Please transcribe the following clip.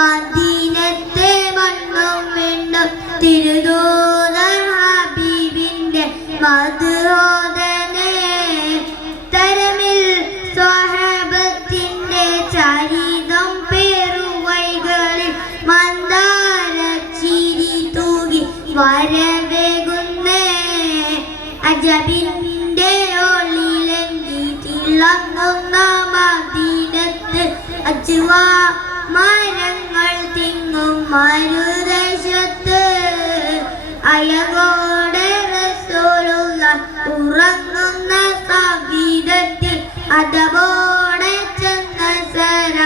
മദീനത്തെ മണ്ണും വിണ്ണും തിരുദൂതർ ഹബീബിന്റെ മദ്ഹോദനേ തരമിൽ സ്വഹബത്തിന്റെ ചരിതം പേറുവൈകളിൽ മന്ദാരച്ചിരി തൂകി വരവേകുന്നേ അജബിന്റെ ഒളിലെങ്കി തിളങ്ങുന്ന മദീനത്ത് അജ്വാ മരങ്ങൾ തിങ്ങും മരുദേശത്ത് അയകോടെ റസൂലുള്ള ഉറങ്ങുന്ന സവിധത്തിൽ അതവോടെ ചെന്ന സര